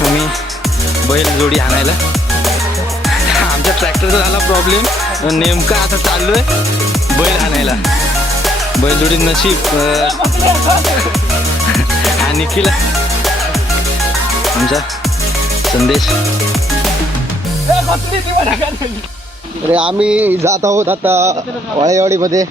तुम्ही बैल जोडी आणायला. आमच्या ट्रॅक्टरचा झाला प्रॉब्लेम नेमका आता चाललो आहे बैल आणायला. बैलजोडी नशीब आणि हा निखिल आमचा संदेश. अरे आम्ही जात आहोत आता वाळेवाडीमध्ये.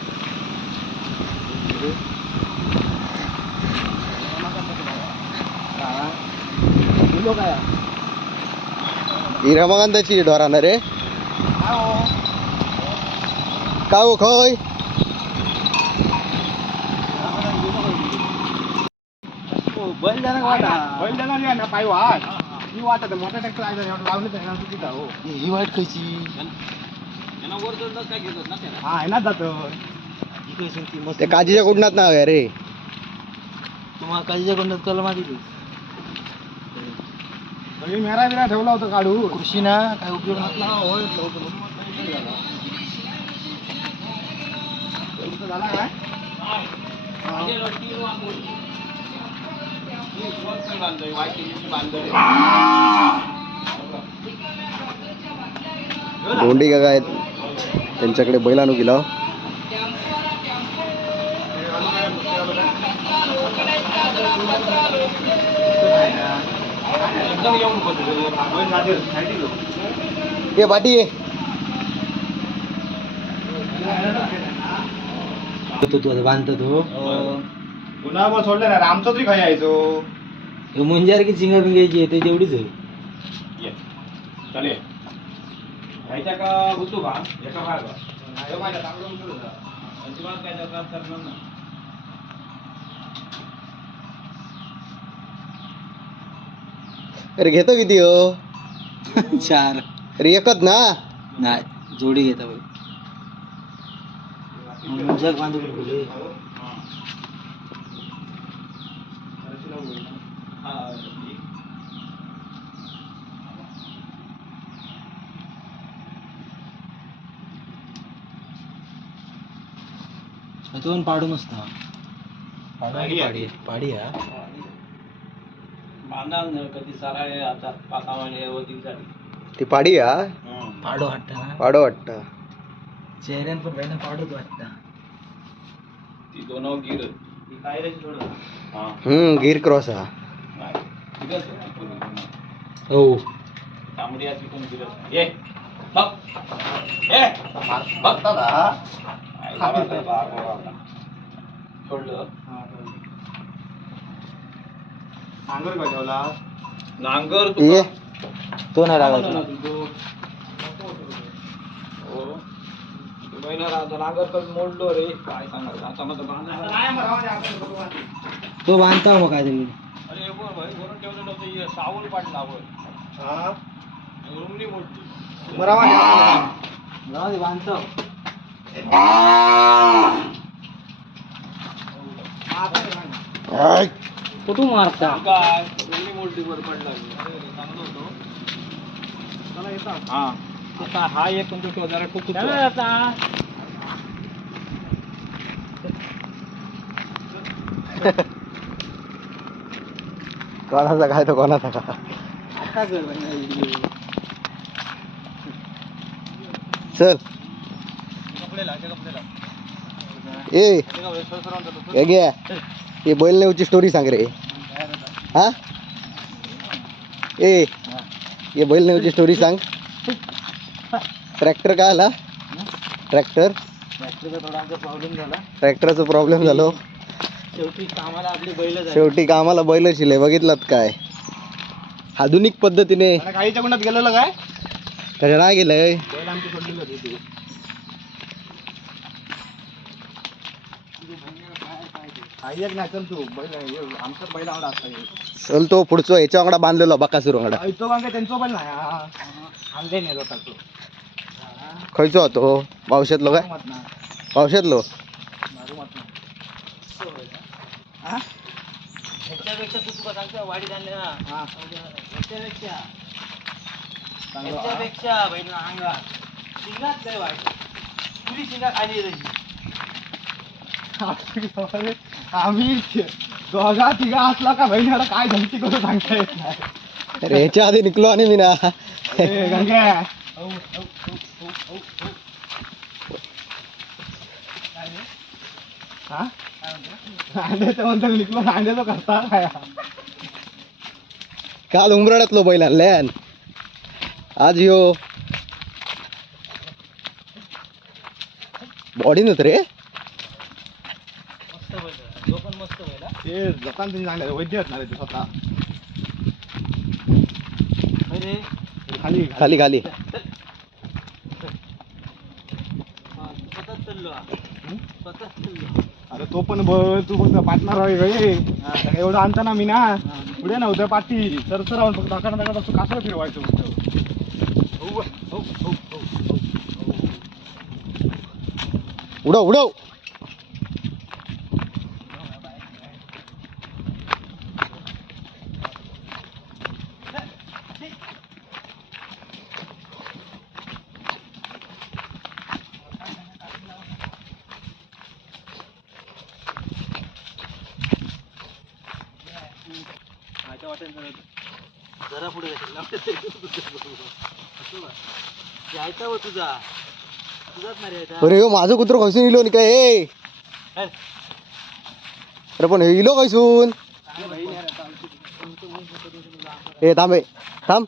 ही रमाकांताची ढोरानं रे काय हो खय ही वाट. खायची त्या काजीच्या कुंडात नाव आहे रे. तुम्हाला काळजीच्या कोणत्यात कलम आधी मेरा बिरा ठेवला होता काढू. कृषी ना काय उपयोग नसला झाला काय? गोंडी काका आहेत त्यांच्याकडे बैल आणू गेला. ये पाठी ये. तो तू आता बांधतो तो. पुन्हा मग सोडलं ना आमचं तरी खाय यायचो. हे मुंजार की चिंगा बिंगायची आहे ते तेवढीच आहे. चालेल का होतो का एका भागा? अजिबात काय दरकार करणार नाही. अरे घेतो किती हो? चार. अरे एकच ना? नाही जोडी घेता बाई. मुंजार बांधू रे तो पण नसता पाडी हा ती पाडी हा? पाडो वाटतं ना पाडो वाटत. चेहऱ्यान पण पहिला पाडोच वाटतं. ती दोन गिर. ती काय रे थोडं हा. हम्म गिर क्रॉस हा. नाही. आहे. हो. तांबडी गिरच ये बघ. बघ वळवला. सोडलं. नांगर तू ये तो नाही ना तू. हो. तू महिना राहतो नांगर पण मोडलो रे. काय सांगायचं? आता तो बांधता मग काहीतरी अरे हे बघ भाई वरून ठेवलं नव्हतं हे सावल पाडला वर रुमणी मोडली. जाऊ दे बांधतो. कुठून मारता? काय वर पडला हा. आता हा एक पण तो जरा खूप आता. कोणाचा काय तो कोणाचा का? चल. ए. हे घ्या हे बैल नेऊची स्टोरी सांग रे. हा? ए हे बैल नेऊची स्टोरी सांग. ट्रॅक्टर काय आला? ट्रॅक्टर थोडा प्रॉब्लेम झाला. ट्रॅक्टरचा प्रॉब्लेम झालो शेवटी कामाला आपली बैल शेवटी कामाला बैल शिले बघितलात काय? आधुनिक पद्धतीने. गाडीच्या कुंडात गेलेलं काय? त्याच्या नाही गेलंय. बैल आमची सोडलेली होती. नाही चल तू बैल आमचं बैल आवडा असता चल तो पुढचो ह्याच्या वांगडा बांधलेला बकासूर वांगडा तो मग त्यांचं बैल नाही आणले नाही होता तो. खयचो होतो पावशातलो काय? मत ना. पावशातलो मारू मत ना. ह्याच्यापेक्षा तू तुका सांगतो वाढी आणले ना हा. चांगलं. अंगा शिंगात शिंगा खाली येते. आम्ही दोघा तिघा असला का बहिणीला काय धमकी करू सांगता येत नाही. अरे ह्याच्या आधी निघलो आणि मी ना. गंग्या. हा? अंड्याचं म्हणतो निघलो अंड्याचं करता काय काल उमराड्यातलो बैल आणल्यान आज यो बॉडी नव्हतं रे. ते जपान तुम्ही सांगले वैद्य आहेत ना रे ते स्वतः खाली खाली. खाली अरे तो पण बघ तू फक्त पार्टनर आहे गे एवढं आणता ना मी ना पुढे नव्हतं पाठी तर तर राहून फक्त दाखवणं दाखवणं तू कासरा फिरवायचं फक्त. उडव उडव. जरा. पुढे जायचा व तुझा. तुझाच नाही अरे ह्यो माझं कुत्र खसून इलो नि काय? ए अरे पण हे इलो खैसून ए थांबे थांब.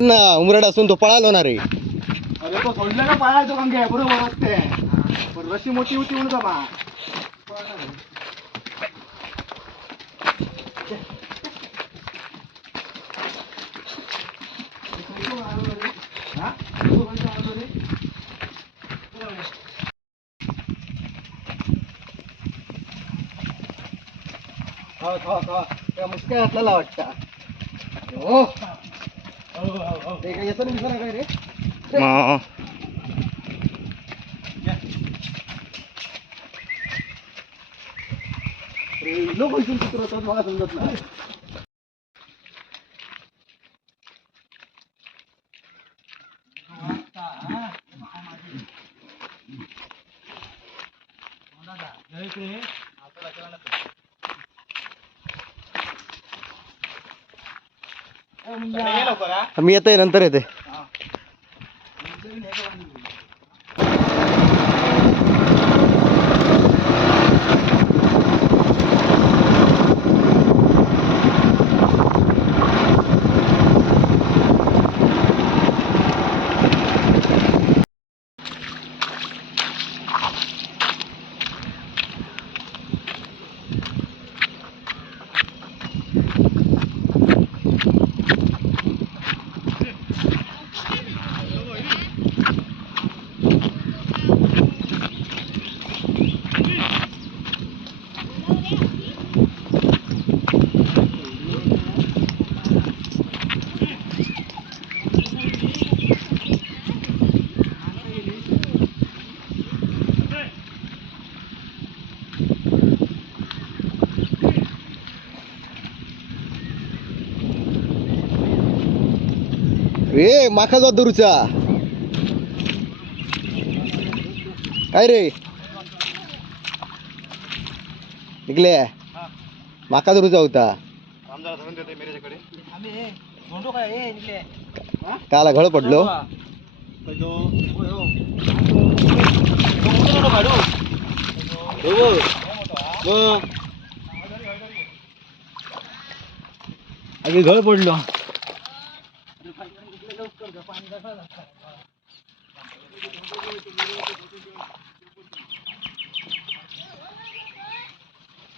ना उमरड असून तो पळालो ना रे अरे तो सोडला का पाळायचो काम घ्या बरोबर असते पण रशी मोठी होती म्हणून बा मुस्क्या घातलेला वाटतं हो. ते काय येतो ना काय रे? लोक होईल कुत्र होतात मला समजत नाही मी येतोय नंतर येते ए माखा जात दुरुचा. काय रे? निघले माका दुरुचा होता. काला घळ पडलो. अगे घळ पडलो.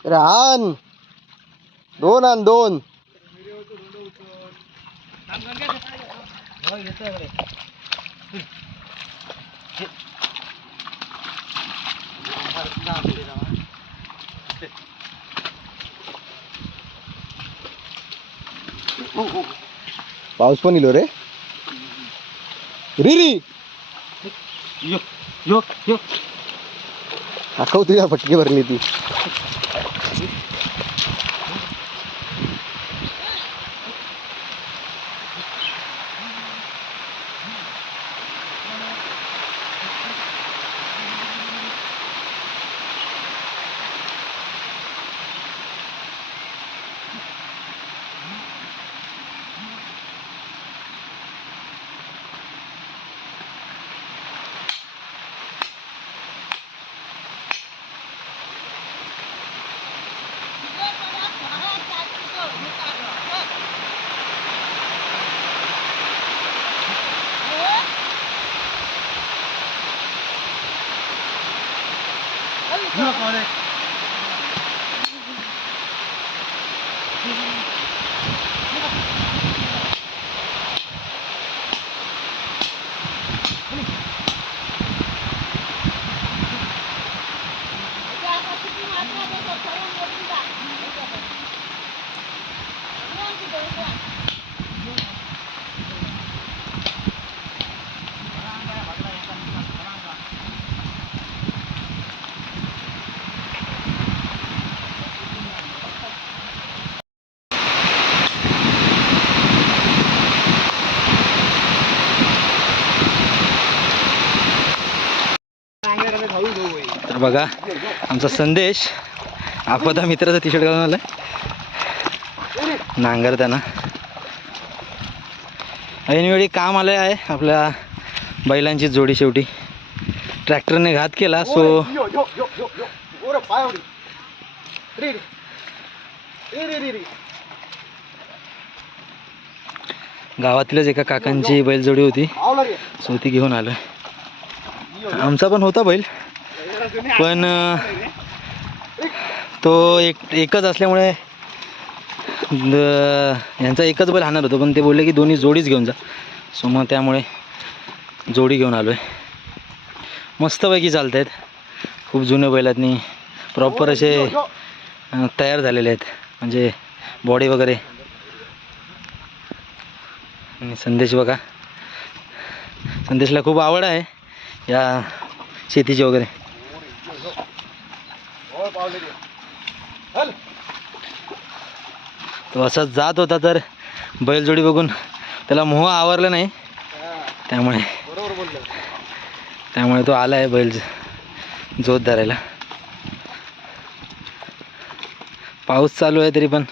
अरे आण दोन आण दोन पाऊस पण इलो रे रिरी यो यो यो आखव तुझ्या फटकी भरली ती तर बघा आमचा संदेश. आपदा मित्राचा टी शर्ट घालून आलाय. नांगर त्यांना. ऐनवेळी काम आलं आहे आपल्या बैलांची जोडी शेवटी. ट्रॅक्टरने घात केला सो गावातीलच एका काकांची बैलजोडी होती. सो ती घेऊन आलो आमचा पण होता बैल. पण तो एक एकच असल्यामुळे यांचा एकच बैल हाणार होतो पण ते बोलले की दोन्ही जोडीच घेऊन जा. सो मग त्यामुळे जोडी घेऊन आलो आहे मस्तपैकी चालत आहेत खूप जुने बैल आहेत प्रॉपर असे तयार झालेले आहेत. म्हणजे बॉडी वगैरे. आणि संदेश बघा. संदेशला खूप आवड आहे या शेतीची वगैरे. तो असाच जात होता तर बैलजोडी बघून त्याला मोह आवरला नाही. त्यामुळे बरोबर बोललो. त्यामुळे तो आला आहे बैल जोत धरायला. पाऊस चालू आहे तरी पण